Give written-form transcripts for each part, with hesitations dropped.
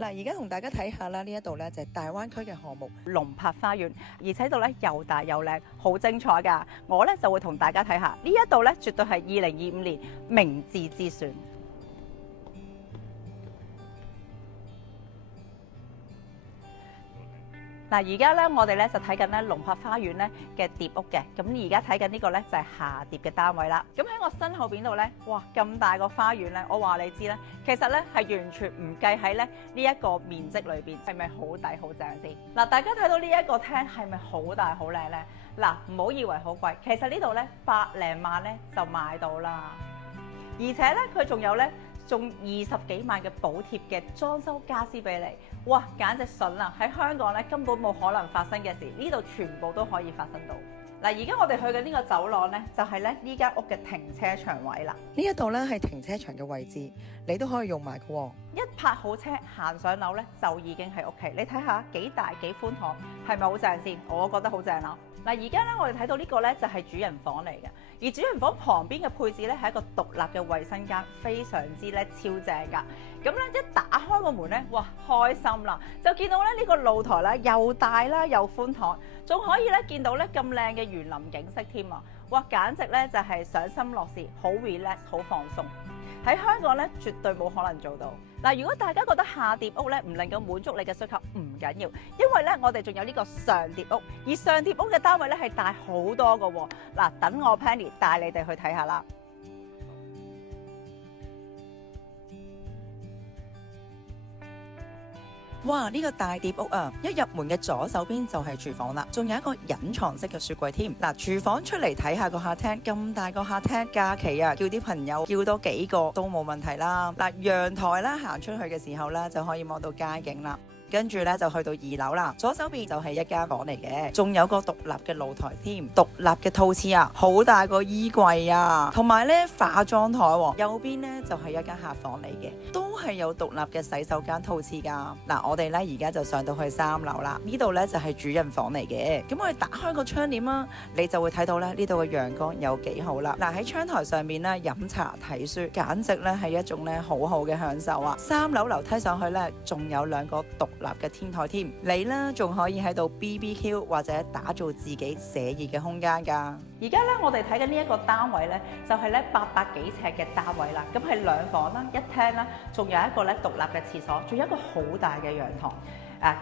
嗱，而家同大家睇下啦，呢一度咧就係大灣區嘅項目龍柏花園，而且度咧又大又靚，好精彩㗎。我咧就會同大家睇下呢一度咧，絕對係2025年明智之選。嗱，而家咧我哋咧就睇緊咧龍柏花園咧嘅蝶屋嘅，咁而家睇緊呢個咧就係下蝶嘅單位啦。咁喺我身後邊度咧，哇咁大個花園咧，我話你知咧，其實咧係完全唔計喺咧呢一個面積裏邊，係咪好抵好正先？嗱，大家睇到呢一個廳係咪好大好靚咧？嗱，唔好以為好貴，其實呢度咧百零萬咧就買到啦，而且咧佢仲有咧。中20幾萬嘅補貼嘅裝修家私俾你，哇！簡直筍啦！喺香港咧根本冇可能發生嘅事，呢度全部都可以發生到。嗱，而家我哋去緊呢個走廊咧，就係咧呢間屋嘅停車場位啦。呢一度咧係停車場嘅位置，你都可以用埋嘅喎。一泊好車行上樓咧，就已經係屋企。你睇下幾大幾寬敞，係咪好正先？我覺得好正啦。嗱，而家咧我哋睇到呢個咧就係主人房嚟嘅，而主人房旁邊嘅配置咧係一個獨立嘅衛生間，非常之咧超正㗎。咁咧一打開個門咧，哇開心啦！就見到咧呢個露台咧又大啦又寬敞，仲可以咧見到咧咁靚嘅園林景色添啊！哇，簡直咧就係賞心樂事，好 relax， 好放鬆。喺香港咧絕對冇可能做到。嗱，如果大家覺得下蝶屋咧唔能夠滿足你嘅需求，唔緊要，因為咧我哋仲有呢個上蝶屋，而上蝶屋嘅單位咧係大好多㗎喎。嗱，等我 Penny 帶你哋去睇下啦。哇！呢個大蝶屋啊，一入門嘅左手邊就係廚房啦，仲有一個隱藏式嘅雪櫃添。嗱，廚房出嚟睇下個客廳，咁大個客廳，假期啊，叫啲朋友叫多幾個都冇問題啦。嗱，陽台啦，行出去嘅時候咧就可以望到街景啦。跟住咧就去到2樓啦，左手邊就係一間房嚟嘅，仲有個獨立嘅露台添，獨立嘅套廁啊，好大個衣櫃啊，同埋咧化妝台喎。右邊咧就係一間客房嚟嘅，都係有獨立嘅洗手間套廁噶。嗱，我哋咧而家就上到去3樓啦，呢度咧就係主人房嚟嘅。咁我哋打開個窗簾啦，你就會睇到咧呢度嘅陽光有幾好啦。嗱，喺窗台上面咧飲茶睇書，簡直咧係一種咧好好嘅享受啊。3樓樓梯上去咧，仲有2個獨立嘅天台添，你咧仲可以喺度 BBQ 或者打造自己寫意嘅空間㗎。而家咧我哋睇緊呢一個單位咧，就係咧800幾尺嘅單位啦，咁係2房啦、1廳啦，仲有一個咧獨立嘅廁所，仲有一個好大嘅陽台。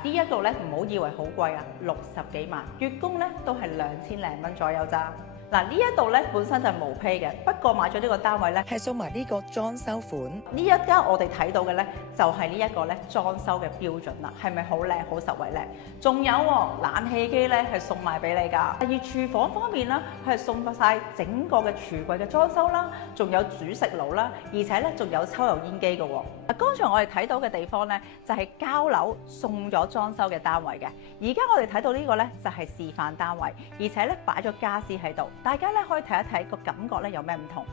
呢一度咧唔好以為好貴啊，60幾萬，月供咧都係2000零蚊左右咋。嗱，呢一度咧本身就係無坯嘅，不過買咗呢個單位咧係送埋呢個裝修款。呢一間我哋睇到嘅咧就係呢一個咧裝修嘅標準啦，係咪好靚好實惠靚？仲有冷氣機咧係送埋俾你㗎。而廚房方面啦，佢係送晒整個嘅廚櫃嘅裝修啦，仲有煮食爐啦，而且咧仲有抽油煙機嘅喎。剛才我哋睇到嘅地方咧就係交樓送咗裝修嘅單位嘅，而家我哋睇到呢個咧就係示範單位，而且咧擺咗家私喺度。大家咧可以睇一睇個感覺咧有咩唔同。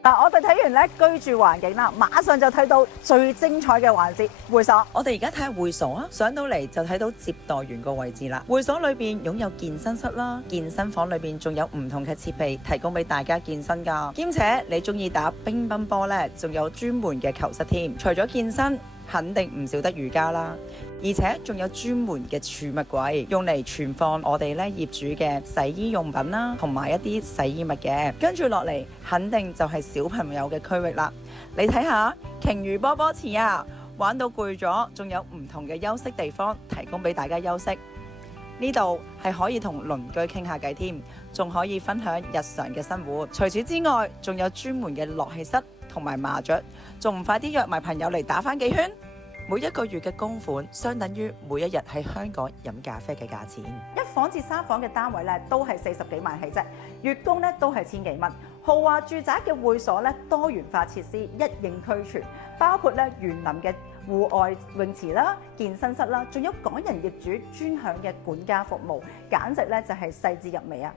嗱，我哋睇完咧居住環境啦，馬上就睇到最精彩嘅環節會所。我哋而家睇下會所啊，上到嚟就睇到接待員個位置啦。會所裏邊擁有健身室啦，健身房裏邊仲有唔同嘅設備提供俾大家健身噶。兼且你中意打乒乓波呢，仲有專門嘅球室添。除咗健身，肯定唔少得瑜伽啦，而且仲有專門嘅儲物櫃，用嚟存放我哋咧業主嘅洗衣用品啦，同埋一啲洗衣物嘅。跟住落嚟，肯定就係小朋友嘅區域啦。你睇下鯨魚波波池啊，玩到攰咗，仲有唔同嘅休息地方提供俾大家休息。呢度係可以同鄰居傾下偈添，仲可以分享日常嘅生活。除此之外，仲有專門嘅樂器室同埋麻雀，仲唔快啲約埋朋友嚟打返幾圈？每一個月嘅供款相等於每一日喺香港飲咖啡嘅價錢。1房至3房嘅單位咧都係40幾萬起啫，月供咧都係千幾蚊。豪華住宅嘅會所咧多元化設施一應俱全，包括咧園林嘅戶外泳池啦、健身室啦，仲有港人業主專享嘅管家服務，簡直咧就係細緻入微啊！